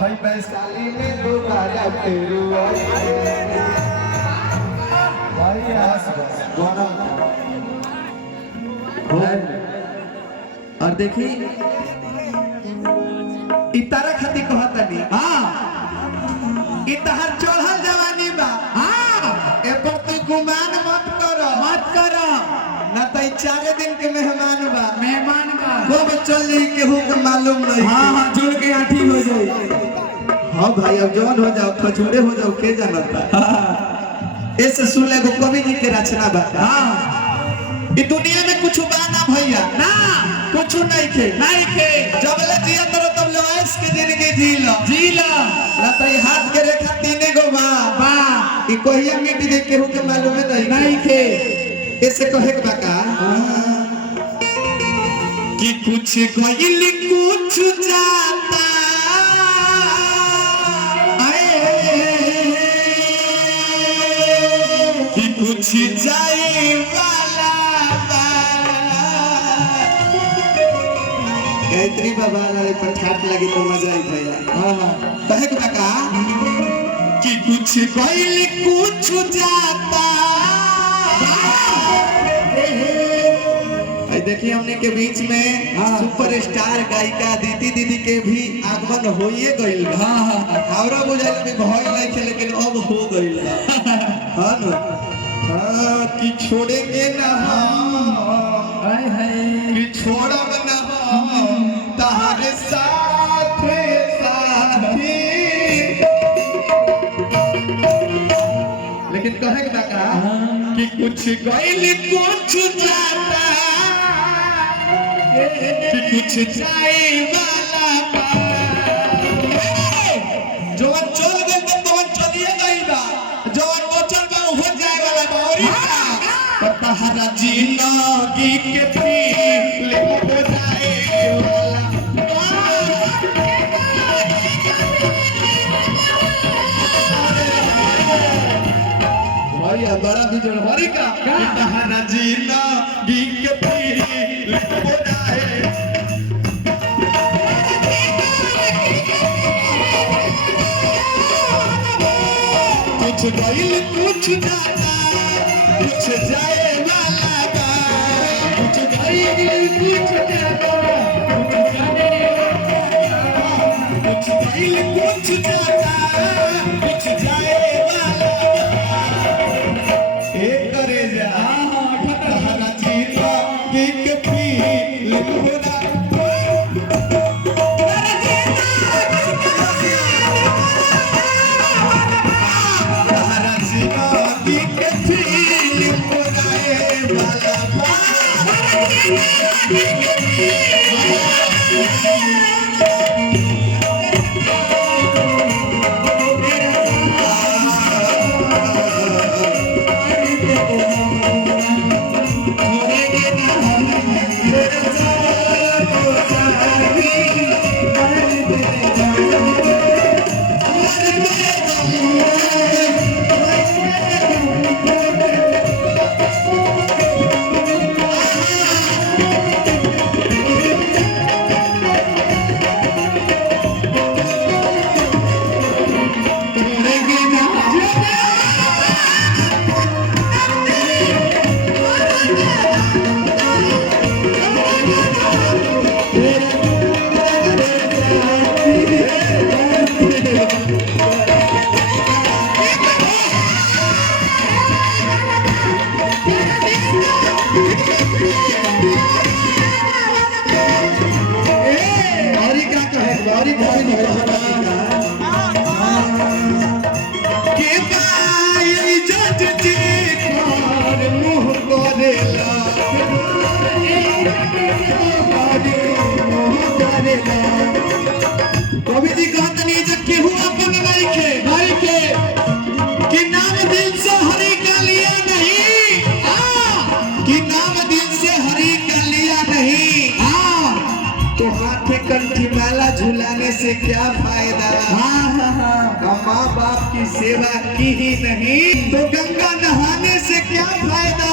हई वैशाली में दोबारा फिर भाई आस और देखी इतारा खाती कहता नहीं हाँ इतहर चढ़ल जवानी बा हाँ ए पर तू गुमान मत करो ना तो 4 दिन के मेहमान बा खूब चल जाई केहू के मालूम नहीं हाँ जोड़ के आठी हो जाए हाँ भाई अब जवान हो जाओ खजूरे हो जाओ के जानता ऐसे सुन को कवि जी के रचना बा हाँ इस दुनिया में कुछ बा ना भैया ना कुछ नहीं के जब ले जिया तोरा तब ले ऐश के जिंदगी जी लो ना तो हाथ के रेखा 3 गो बा ई कोहिया मिट के केहू के मालूम नहीं के ऐसे कहे के बका कि कुछ गइल कुछ जाता कि कुछ जाए वाला गायत्री बाबा वाले पर ठाट लगी तो मजा आई भैया हां कहे के बका कि कुछ गइल कुछ जाता देखिए हमने के बीच में सुपरस्टार गायिका दीदी दीदी के भी आगमन होइए गइल बा हमरा बुझाइल भी भय नहीं थे लेकिन अब हो गइल बा हां न हां कि छोड़ेंगे ना हम हाय हाय कि छोड़ब ना हम तहरे साथ साथी लेकिन कहे के का कि कुछ गइल कुछ जाता कि कुछ जाए वाला जो चल गई तो चलिए गई बा जो बचल बा हो जाए वाला बावरी का तहरा जिंदगी के फील हो जाए वाला बड़ा बिजोड़ भरी का तहरा जिंदगी के फील हो जाए कुछ गइल कुछ जाता कुछ जाए वाला बा कुछ गइल कुछ जाता कुछ जाए कुछ गइल कुछ जाता कुछ जाए वाला एक करे जा तहरा जिंदगी के फील होना कवि जी कहते नहीं जब केहू अपन नहीं के कि नाम दिल से हरि का लिया नहीं कि नाम दिल से हरि का लिया नहीं तो हाथे कंठी माला झुलाने से क्या फायदा माँ बाप की सेवा की ही नहीं तो गंगा नहाने से क्या फायदा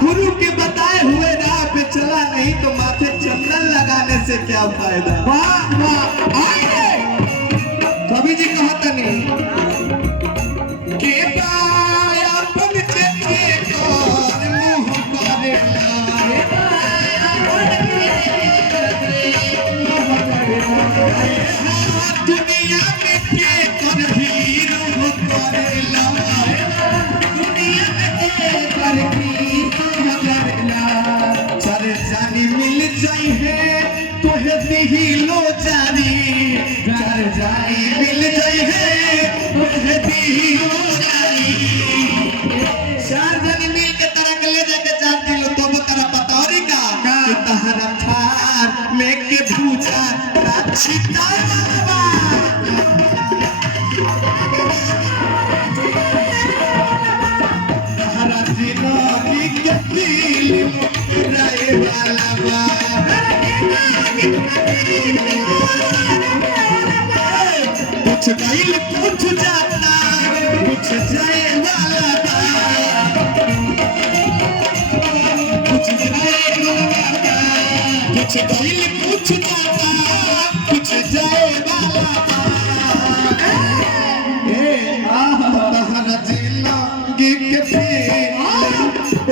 गुरु के बताए हुए राह पे चला नहीं तो माथे चंदन लगाने से क्या फायदा वाह वाह तनी के पाया अपन चेते कर मुंह करे लाए दुनिया में के कर हीरो करे लाए दुनिया में के कर हीरो करे लाए चारे जानी मिल जाई है तोहे दिलो जानी चार जानी मिल जाई है तोहे दिलो जानी चार जानी मिल के तरह के ले जाके चार दिलो तो वो तरह पतौरी का कि तहरा थार में के भूजा राक्षी तावा तहरा जिंदगी के दिल मुराए वाला बा कुछ गईल कुछ जाता कुछ जाए वाला था कुछ जाए वाला था कुछ गईल कुछ जाता कुछ जाए वाला था ए तहरा जिंदगी के फिर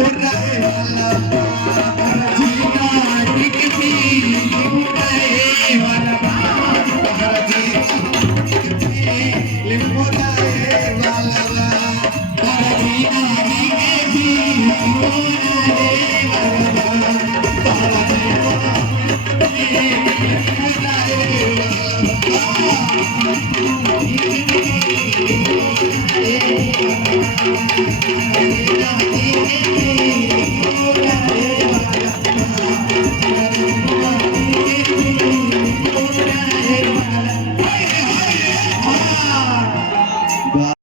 उड़ाए वाला तहरा जिंदगी के फिर उड़ाए वाला तहरा